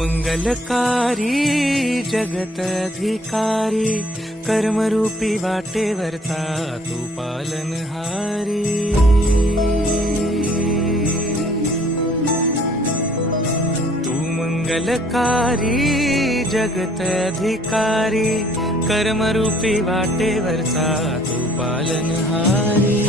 मंगलकारी जगत अधिकारी कर्मरूपी वाटेवरचा तू पालनहारी। तू मंगलकारी जगत अधिकारी कर्मरूपी वाटेवरचा तू पालनहारी।